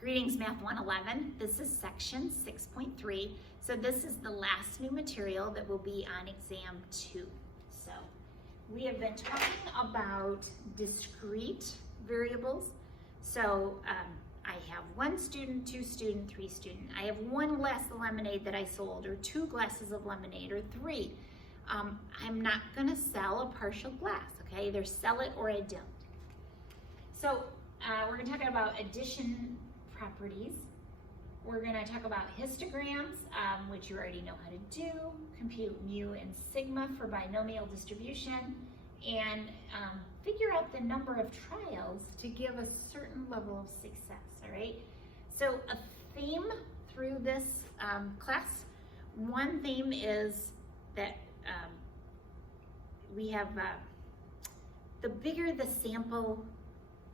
Greetings, Math 111. This is section 6.3. So this is the last new material that will be on exam 2. So we have been talking about discrete variables. So I have 1 student, 2 student, 3 student. I have 1 glass of lemonade that I sold, or 2 glasses of lemonade, or 3. I'm not gonna sell a partial glass, okay? Either sell it or I don't. So we're gonna talk about addition properties. We're gonna talk about histograms, which you already know how to do, compute mu and sigma for binomial distribution, and figure out the number of trials to give a certain level of success, all right? So a theme through this class, one theme is that we have, the bigger the sample,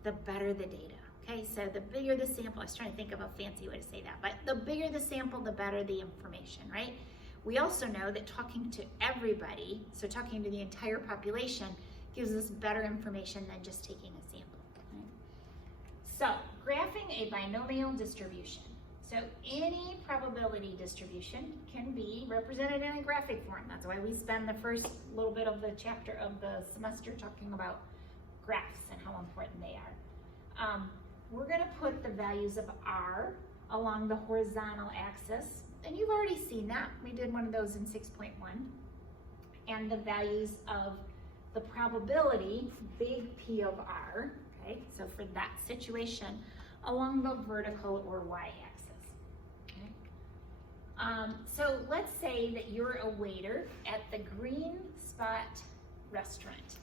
the better the data. Okay, so the bigger the sample, I was trying to think of a fancy way to say that, but the bigger the sample, the better the information, right? We also know that talking to everybody, so talking to the entire population, gives us better information than just taking a sample. Right? So, graphing a binomial distribution. So any probability distribution can be represented in a graphic form. That's why we spend the first little bit of the chapter of the semester talking about graphs and how important they are. We're gonna put the values of R along the horizontal axis, and you've already seen that. We did one of those in 6.1. And the values of the probability, big P of R, okay? So for that situation, along the vertical or y-axis, okay? So let's say that you're a waiter at the Green Spot restaurant,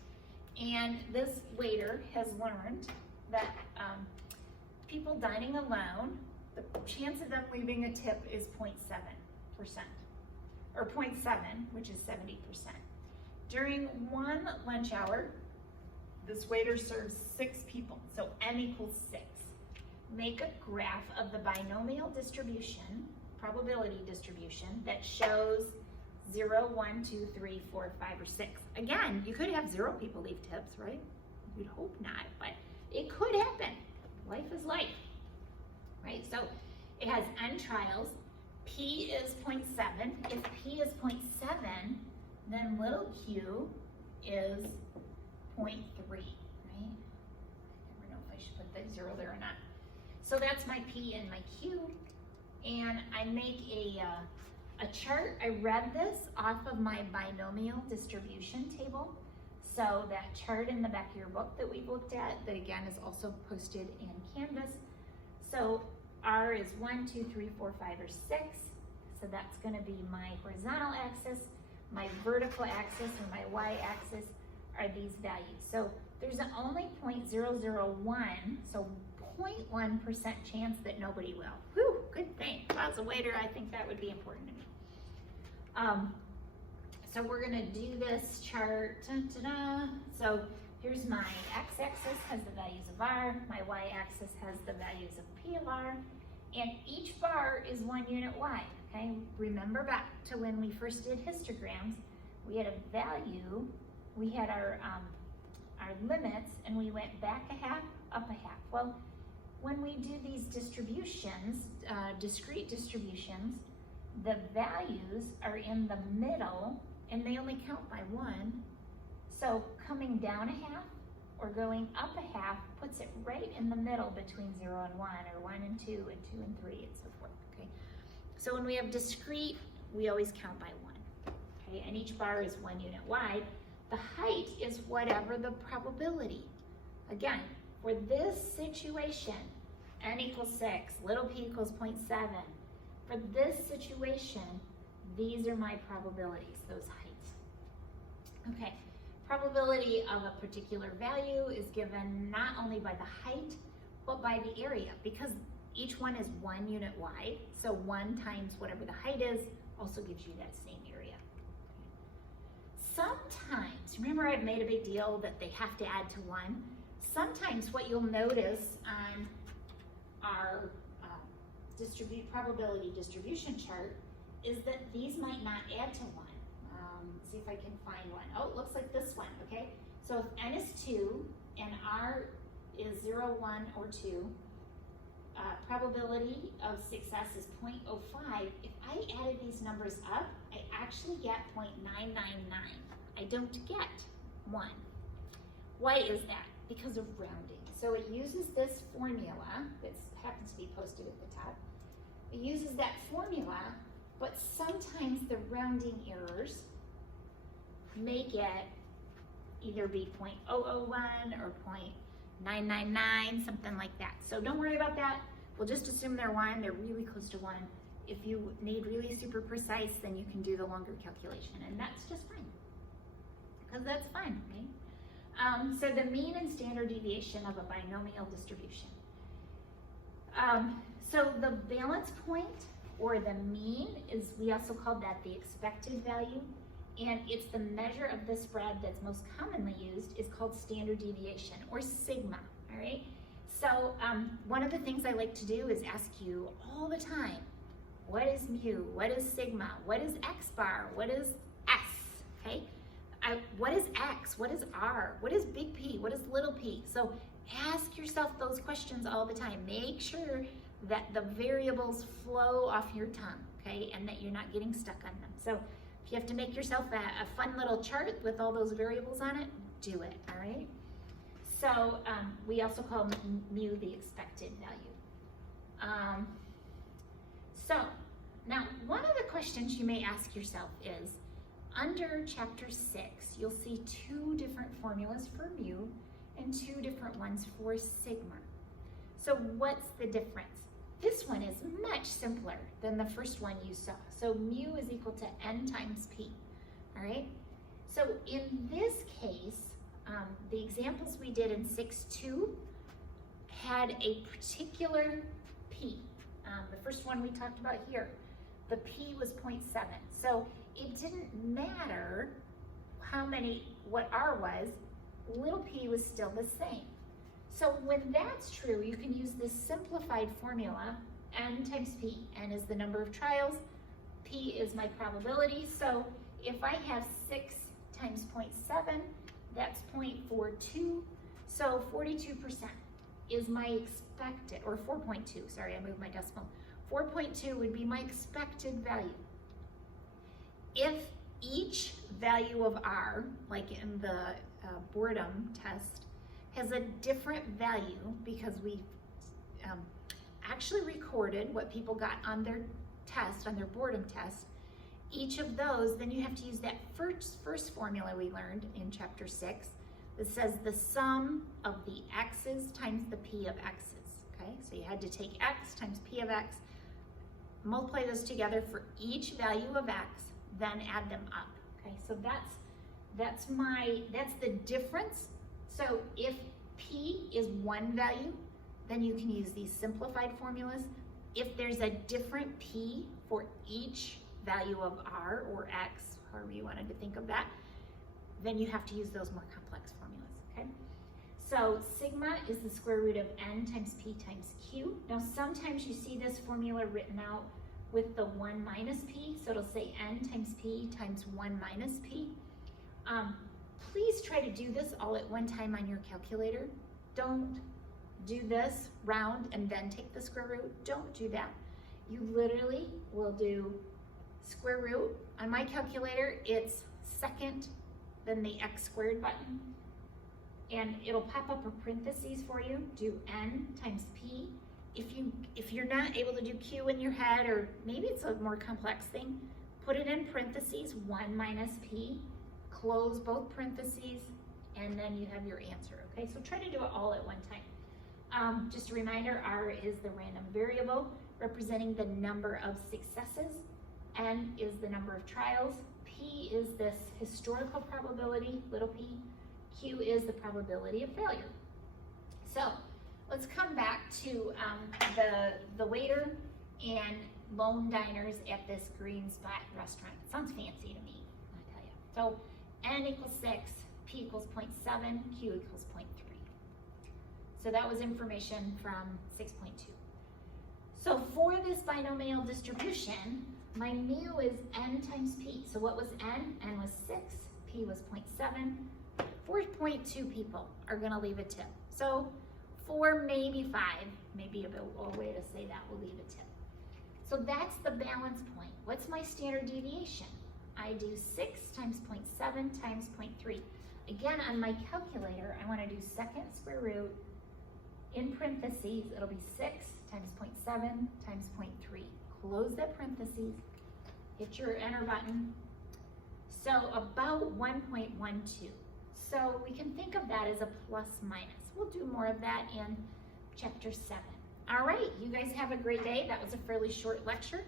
and this waiter has learned that people dining alone, the chance of them leaving a tip is 0.7%, or 0.7, which is 70%. During one lunch hour, this waiter serves 6 people, so n equals 6. Make a graph of the binomial distribution, probability distribution, that shows 0, 1, 2, 3, 4, 5, or 6. Again, you could have 0 people leave tips, right? You'd hope not, but it could happen. Life is life, right? So it has n trials. P is 0.7. If P is 0.7, then little q is 0.3, right? I never know if I should put the 0 there or not. So that's my P and my Q. And I make a chart. I read this off of my binomial distribution table. So that chart in the back of your book that we've looked at, that again is also posted in Canvas. So R is 1, 2, 3, 4, 5, or 6. So that's going to be my horizontal axis. My vertical axis or my y-axis are these values. So there's only 0.001, so 0.1% chance that nobody will. Whew, good thing. If I was a waiter, I think that would be important to me. So we're gonna do this chart. Ta-da. So here's my x-axis has the values of R, my y-axis has the values of P of R, and each bar is 1 unit wide, okay? Remember back to when we first did histograms, we had a value, we had our limits, and we went back a half, up a half. Well, when we do these distributions, discrete distributions, the values are in the middle, and they only count by 1. So coming down a half or going up a half puts it right in the middle between 0 and 1, or 1 and 2, and 2 and 3, and so forth, okay? So when we have discrete, we always count by 1, okay? And each bar is 1 unit wide. The height is whatever the probability. Again, for this situation, n equals 6, little p equals 0.7. For this situation, these are my probabilities, those heights. Okay, probability of a particular value is given not only by the height, but by the area, because each one is 1 unit wide, so 1 times whatever the height is also gives you that same area. Sometimes, remember I've made a big deal that they have to add to 1. Sometimes what you'll notice on our probability distribution chart is that these might not add to 1. See if I can find one. Oh, it looks like this one, okay? So if n is 2 and R is 0, 1, or 2, probability of success is 0.05, if I added these numbers up, I actually get 0.999. I don't get 1. Why is that? Because of rounding. So it uses this formula that happens to be posted at the top. It uses that formula, but sometimes the rounding errors make it either be 0.001 or 0.999, something like that. So don't worry about that. We'll just assume they're 1, they're really close to 1. If you need really super precise, then you can do the longer calculation, and that's just fine, because that's fine, right? So the mean and standard deviation of a binomial distribution. So the balance point, or the mean, is, we also call that the expected value, and it's the measure of the spread that's most commonly used, is called standard deviation, or sigma, all right? So one of the things I like to do is ask you all the time, what is mu, what is sigma, what is x bar, what is s, okay? What is x, what is r, what is big P, what is little p? So ask yourself those questions all the time. Make sure that the variables flow off your tongue, okay? And that you're not getting stuck on them. So if you have to make yourself a fun little chart with all those variables on it, do it, all right? So we also call mu the expected value. So now one of the questions you may ask yourself is, under chapter 6, you'll see 2 different formulas for mu and 2 different ones for sigma. So what's the difference? This one is much simpler than the first one you saw. So mu is equal to n times p, all right? So in this case, the examples we did in 6.2 had a particular p. The first one we talked about here, the p was 0.7. So it didn't matter what r was, little p was still the same. So when that's true, you can use this simplified formula, n times p. N is the number of trials, p is my probability. So if I have 6 times 0.7, that's 0.42. So 42% is my expected, or 4.2, sorry, I moved my decimal. 4.2 would be my expected value. If each value of r, like in the boredom test, has a different value because we actually recorded what people got on their test, on their boredom test, each of those, then you have to use that first formula we learned in chapter 6 that says the sum of the x's times the p of x's, okay? So you had to take x times p of x, multiply those together for each value of x, then add them up, okay? So that's the difference. So if p is one value, then you can use these simplified formulas. If there's a different p for each value of r or x, however you wanted to think of that, then you have to use those more complex formulas, okay? So sigma is the square root of n times p times q. Now sometimes you see this formula written out with the 1 minus p, so it'll say n times p times 1 minus p. Please try to do this all at one time on your calculator. Don't do this round and then take the square root. Don't do that. You literally will do square root. On my calculator, it's second, then the x squared button, and it'll pop up a parentheses for you. Do n times p. If you're not able to do q in your head, or maybe it's a more complex thing, put it in parentheses, 1 minus p, close both parentheses, and then you have your answer, okay? So try to do it all at one time. Just a reminder, r is the random variable representing the number of successes, n is the number of trials, p is this historical probability, little p, q is the probability of failure. So let's come back to the waiter and lone diners at this Green Spot restaurant. It sounds fancy to me, I tell you. So n equals 6, p equals 0.7, q equals 0.3. So that was information from 6.2. So for this binomial distribution, my mu is n times p. So what was n? N was 6, p was 0.7. 4.2 people are gonna leave a tip. So 4, maybe 5, maybe a way to say that, we'll leave a tip. So that's the balance point. What's my standard deviation? I do 6 times 0.7 times 0.3. Again, on my calculator, I want to do second square root in parentheses. It'll be 6 times 0.7 times 0.3. Close that parentheses, hit your enter button. So about 1.12. So we can think of that as a plus minus. We'll do more of that in chapter 7. All right, you guys have a great day. That was a fairly short lecture.